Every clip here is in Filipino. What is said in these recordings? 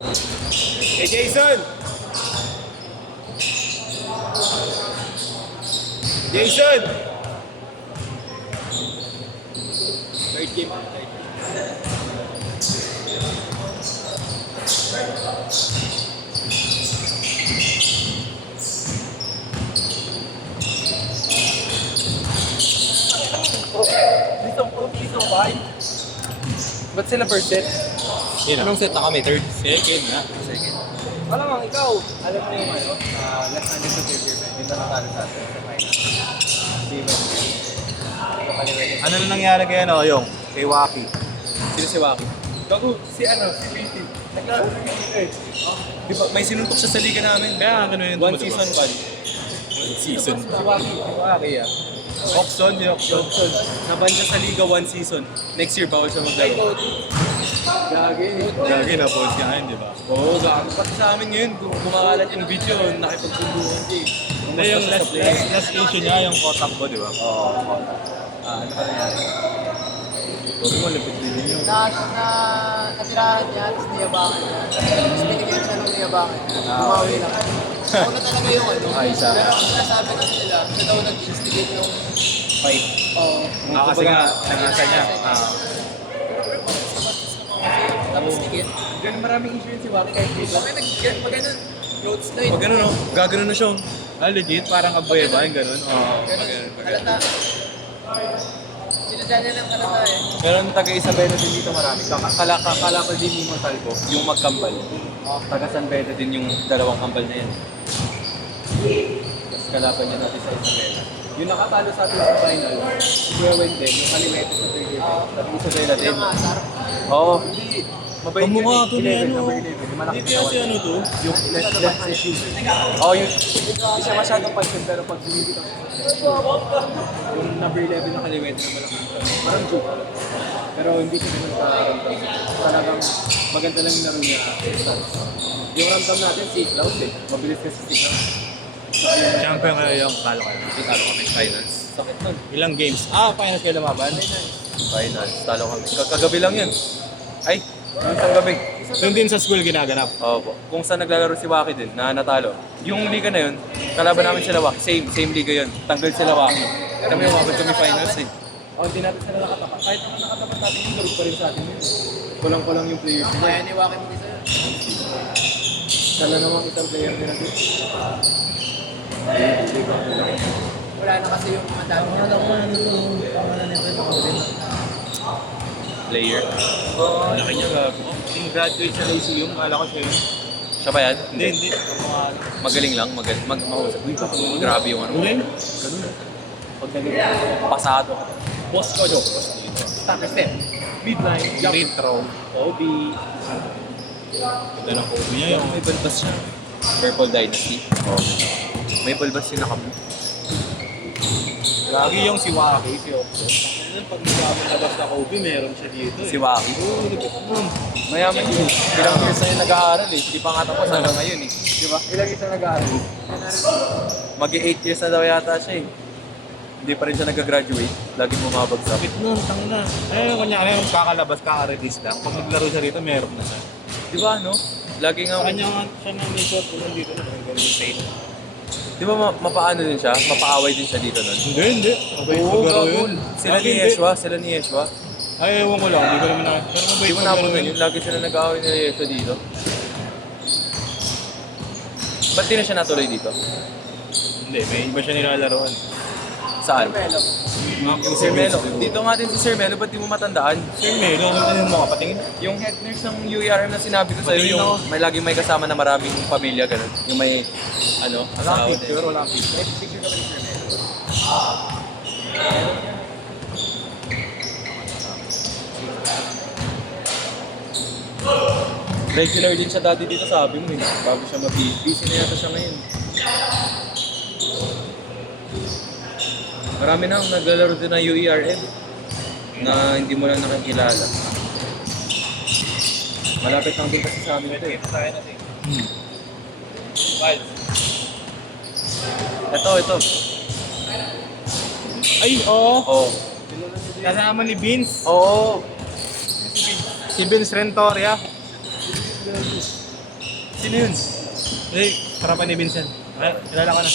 Hey Jason! Jason! Third game. Ba't sila first set? Anong set na kami? Third? Second na. Second. Malamang ikaw, alam mo yung ano, left-handed to third year, yun na natalo sa atin sa final. Di ba? Ano na nangyari kay ano, yung? Kay Waki. Sino si Waki? Gago, si PT. Naglaro sa PT eh. Di ba, may sinuntok siya sa liga namin. Kaya ano yun? One season ban. Season. Si Waki ah. Oxon, yung Oxon. Johnson, naban siya sa liga one season. Next year, bawal siya maglaro. Gagi. Gagi na post niya ngayon, di ba? Oo, gago. Pati sa amin ngayon, kumakalat yung video, nakipagpunduhan siya eh. Hindi, yung last issue niya, yung Kotakbo, di ba? Oo, ano ka nangyari? Huwag mo, lapit din yun. Nasirahan niya, tapos niyabangan niya. Tapos binigyan siya ng niyabangan niya. Bumawi lang. Ako na talaga yung ano. Ay, isa. Pero ang sinasabi kasi nila, siya daw nag-instigate yung Fight. Oo. Kasi nga, nag-isa niya. Tapos tigit. Ganun maraming issue yun si Waki kahit dito. Bakit pag ganun, road slide. Pag ano no, gagano na siya. Legit, parang kabueva, yung ganun. Oo. Halata. Sinadya niya ng halata eh. Pero ang taga-Isabela din dito marami. Kalakal din yung Montalvo, yung magkambal. Taga San Beda din yung dalawang kambal na yan. Tapos kalaban niya natin sa Isabela. Yung nakatalo sa atin sa final, si Gwen din, yung Kalimete sa third year. Taga Isabela din. Yung asar. Oo, hindi. Mabait yun Kamukha eh. to ni 11, ano. number 11. Yung malaki Hindi kaya si ano to? Yung left issue. Oo, yung hindi siya masyadong pansin pero pag binibitaw yung number 11 na Kalimete na malaki. Parang joke. Pero hindi siya naman ka-ramdam. Talagang maganda lang yung laro niya. Yung ramdam natin, si Klaus eh. Mabilis kasi si Klaus. Champion kayo yung talo kayo. Talo kami finals. Sakit nun. Ilang games? Finals kayo lumaban? Finals, talo kami. Kagabi lang yun. Ay, yung isang gabi. Yung din sa school ginaganap. Opo. Kung saan naglalaro si Waki din, na natalo. Yung liga na yun, kalaban namin sila Waki. Same liga yun. Tanggal sila Waki. Kami umabot kami finals eh. Hindi natin sila nakatapat. Kahit naman nakatapat natin yung laro pa rin sa atin yun. Kulang-kulang yung players nila. Kaya ni Waki mo isa. Sana naman isang player din natin. Wala na kasi yung madami niya. Player? Laki niya gago. Yung graduate sa Lyceum, kala ko siya yun. Siya ba yan? Hindi. Kamukha ano. Magaling lang, mahusap. Uy, grabe yung ano. Galing. Ganun. Pag naging pasado ka. Boss ko, Joe. Start step. Midline. Free throw. OB. Ganda ng kobe niya yung. May balbas siya. Purple Dynasty. May balbas yung nakablue. Lagi yung si Waki, si Oxo. Pag nagkabot na kobe, meron siya dito eh. Si Waki. Oo, lupit nun. Mayaman yun. Ilang years na yung nag-aaral eh. Hindi pa nga tapos hanggang ngayon eh. Di ba? Ilang years na nag-aaral? Mag-8 years na daw yata siya eh. Hindi pa rin siya nag-graduate. Laging bumabagsak. Lupit nun, tang na. Kunyari yung kakalabas, kaka-release lang. Pag naglaro siya dito, meron na siya. Di ba ano? Lagi nga Kanya nga siya na may shot ulan dito na yung ganun state. Di ba mapaano din siya? Mapaaway din siya dito nun? Hindi. Mabait Oo, maglaro gagol. yun. Sila ni Hindi. Yeshua, sila ni Yeshua. Ay, ewan ko lang. Hindi ko naman na. Pero mabait Di mo maglaro napungan yun. yun. Lagi sila nag-aaway ni Yeshua dito. Ba't di na siya natuloy dito? Hindi, may iba siya nilalaroan. Saan? Melo. Yung Sir Melo. Dito nga din si Sir Melo, ba't di mo matandaan? Sir Melo, ano mo kapatingin? Yung head nurse ng UERM na sinabi ko sa'yo, yung may lagi may kasama na maraming pamilya, ganun. Yung may, ano, asawa din. Picture, wala picture. May picture ka ba ni Sir Melo? Regular din siya dati dito, sabi mo eh. Bago siya busy na yata siya ngayon. Marami na ang naglalaro din ng UERM na hindi mo lang nakakilala. Malapit lang din kasi sa amin ito eh. Ito. Ay, oo. Oo. Kasama ni Vince. Oo. Si Vince Rentoria. Sino yun? Eh, harapan ni Vincent. Ay, kilala ka na.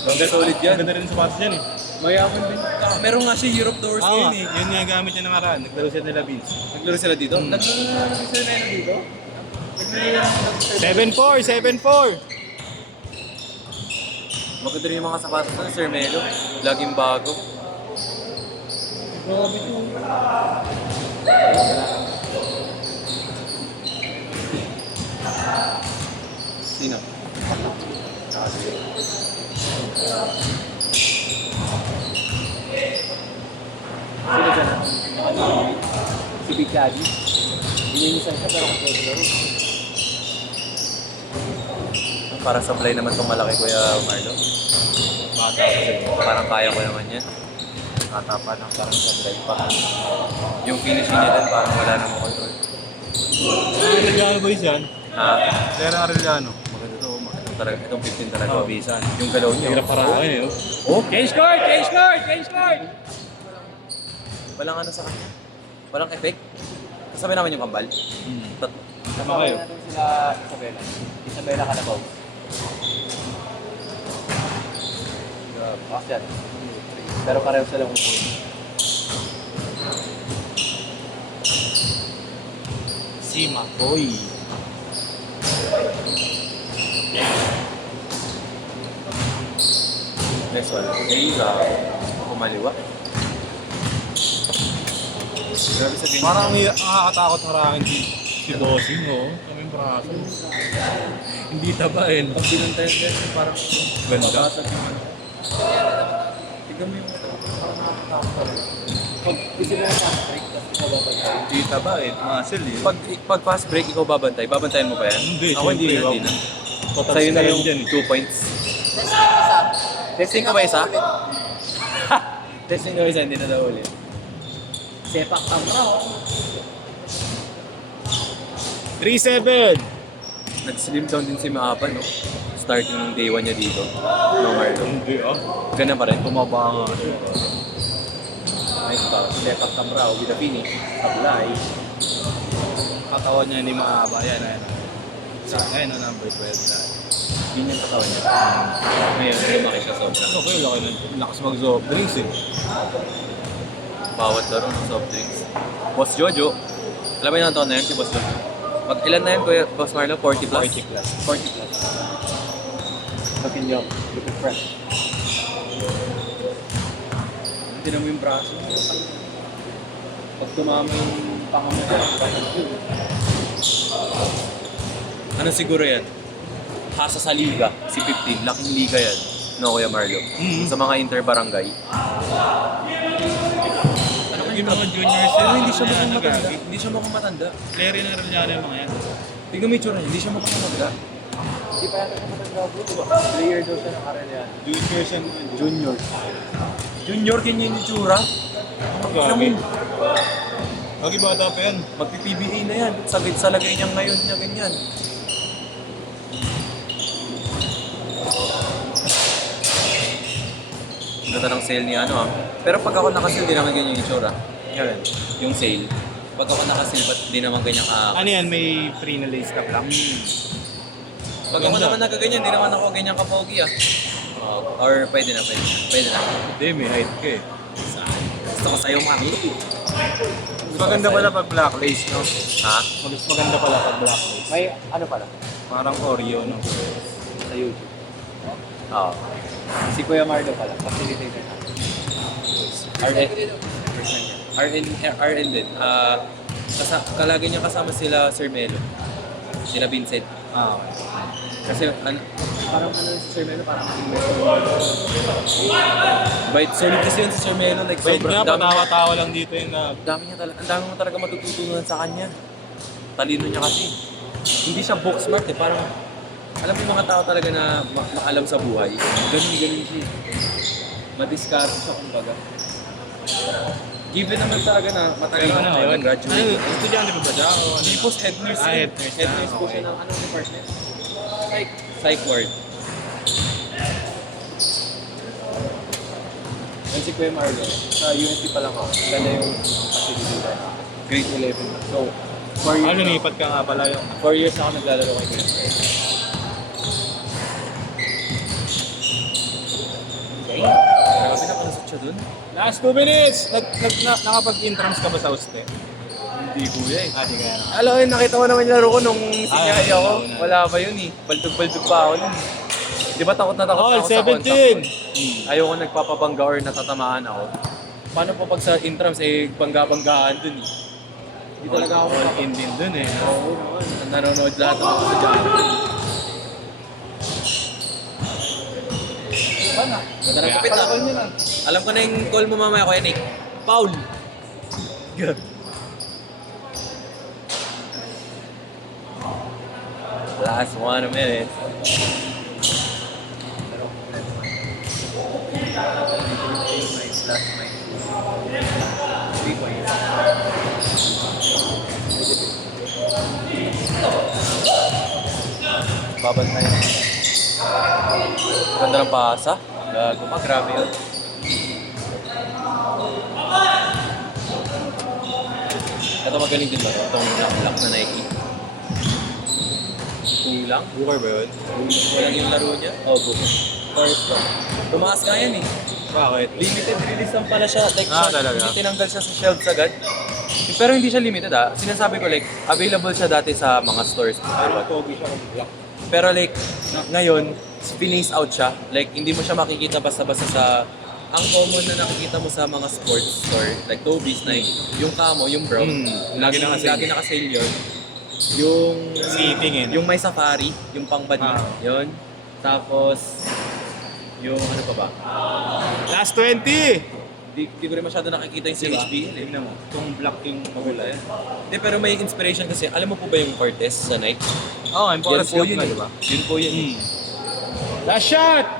Ganda solid yan. Ganda rin sa pass dyan eh. Mayaman din. Meron nga siya Europe Doors ngayon eh. Yun nga gamit niya nakaraan. Naglaro siya nila Vince. Naglaro sila dito? Naglaro sila dito? Naglaro 7-4! Maganda rin yung mga sapatos na Sir Melo. Laging bago. Grabe ito. Sino? Sino dyan? Si Big Daddy. Ininisan siya pero kung pwede laro. Para supply naman itong malaki Kuya Marlo. Bata kasi. Parang kaya ko naman yan. Kata pa lang parang supply pa. Yung finishing niya din parang wala namang control. Arellano boys yan. Ha? Pero Arellano. Maganda to. Maganda talaga. Itong 15 talaga. Oh, bisan. Yung galaw niya. Hirap parahin eh. Oh, change card! Change card! Change card! Walang ano sa kanya. Walang effect. Kasabi naman yung kambal. Tama kayo. Sila Isabela. Isabela ka na ba? Bakit yan? Pero pareho sila kung Si Makoy. Next one. Liga. Kumaliwa. Grabe sabihin. Parang nakakatakot harangin si Bossing, oh. Kaming braso. Hindi tabain. Pag binantayan guys, parang Ganda. babasag yung ano. Tignan mo yung mata. Parang nakakatakot talaga. Pag kasi mo fast break, tapos ikaw babalik. Hindi tabain. Muscle eh. Pag fast break, ikaw babantay. Babantayan mo pa yan? Hindi, Ako hindi syempre, na, hindi na. Total Sa'yo na skill yung dyan eh. 2 points. Testing isa. Testing ko ba isa? ulit. Testing ko isa, hindi na daw ulit. Sepak tamra, oh. 3-7! Nag-slim down din si Maapa, no? Starting ng day 1 niya dito. No, Marlo. Hindi ah. Ganun pa rin. Tumaba nga siya. Nice pa. Sepak Tamrao with a finish. Sablay. Katawan niya hindi mahaba. Ayan, ayan. Ayan ang number 12 na. Yun yung katawan niya. Ngayon, lumaki siya sobra. Okay, laki na. Lakas mag-soft drinks eh. Bawat laro ng soft drinks. Boss Jojo. Alam mo yung taon na yun si Boss Jojo? Pag ilan na yun, Kuya Boss Marlo? 40 plus? 40 plus. 40 plus. Looking young. Looking fresh. Tinan mo yung braso. Pag tumama yung panga mo, ano siguro yan? Hasa sa liga, si 15. Laking liga yan. No, Kuya Marlo? Sa mga inter-barangay. Yung mga juniors Pero hindi siya na mukhang matanda. nagagi. Hindi siya mukhang matanda. Player na Arellano yung mga yan. Tingnan mo yung tsura niya, hindi siya mukhang matanda. Hindi pa yata naman bro, diba? Player daw siya ng Arellano. Juniors yan. Junior. Junior, ganyan yung tsura. Gagi. Gagi bata pa yan. Magpi-PBA na yan. Sabit sa lagay niya ngayon niya ganyan. Ganda ng sale ni ano ah. Pero pag ako naka-sale, di naman ganyan yung itsura. Yan. Yung sale. Pag ako naka-sale, ba't di naman ganyan ka? Ano yan? May free na lace cap lang. Pag ako naman nagaganyan, di naman ako ganyan ka-pogi ah. Or pwede na, pwede na. Pwede na. Hindi, may height ka eh. Gusto ko sa'yo, mami. Mas maganda pala pag black lace, no? Ha? Mas maganda pala pag black lace. May ano pala? Parang Oreo, no? Sa YouTube. Oo. Si Kuya Marlo pala. Facilitator na. RN din. Kalagi niya kasama sila Sir Melo. Sila Vincent. Ah, Kasi ano, Parang ano si Sir Melo, parang bite solid kasi yun si Sir Melo. Like, Bait nga, dami, patawa-tawa lang dito yung ang dami mo talaga matututunan sa kanya. Talino niya kasi. Hindi siya book smart eh. Parang, alam mo yung mga tao talaga na maalam sa buhay. Ganun siya. Madiskarte siya kumbaga. Given naman talaga na matagal Ano na yun? nag-graduate. Ano, estudyante pa ba siya? O ano? Hindi po head nurse. Ah, yun. head nurse Head na, nurse po okay. siya ng anong department? Psych ward. Yan si Kuya Marlo. Sa UNC pa lang ako. Ganda yung facilitator. Grade 11. So, lumipat ka nga pala yung... 4 years na ako naglalaro kay Kuya. Grabe na palusot siya dun. Last 2 minutes! Nakapag-intrams ka ba sa Uste? Hindi kuya eh. Di kaya na. Alam mo, nakita mo naman yung laro ko nung sinyay Ay, ako. wala. Wala pa yun eh. Baltog-baltog pa ako nun. Di ba takot na takot All ako sa contact 17! point? Ayoko nagpapabangga or natatamaan ako. Paano pa pag sa intrams eh, bangga-banggaan dun eh. Hindi talaga ako All in din dun eh. No? Oo naman. Nanonood lahat ng mga sadyaan. Ganda ng kapit ah. Alam ko na yung call mo mamaya, Kuya Nick. Foul! Last 1 minute. Babantay. Ganda ng pasa. Gago pa, grabe yun. Ito magaling din ba? Itong lock na Nike. Kulang? Booker ba yun? Walang yung laro niya? Oo, Booker. First one. Tumaas ka yan eh. Bakit? Limited release lang pala siya. Like, Talaga? hindi tinanggal siya sa shelves agad. Pero hindi siya limited ah. Sinasabi ko like, available siya dati sa mga stores. Pero pogi siya kung black. Pero like, ngayon, pinace out siya. Like, hindi mo siya makikita basta-basta sa... Ang common na nakikita mo sa mga sports store, like Toby's, Nike, yung camo, yung brown, Lagi naka-sale. lagi naka-sale yun. Yung... Seating eh. Yung may safari, yung pang-body, yun. Tapos, yung ano pa ba? Last 20! Di ko rin masyado nakikita yung CHB. Tingnan mo. Itong black yung magula yan. Hindi, pero may inspiration kasi. Alam mo po ba yung Cortez sa Nike? Oo, Yan po yun, di ba? Yun po yun. Last shot!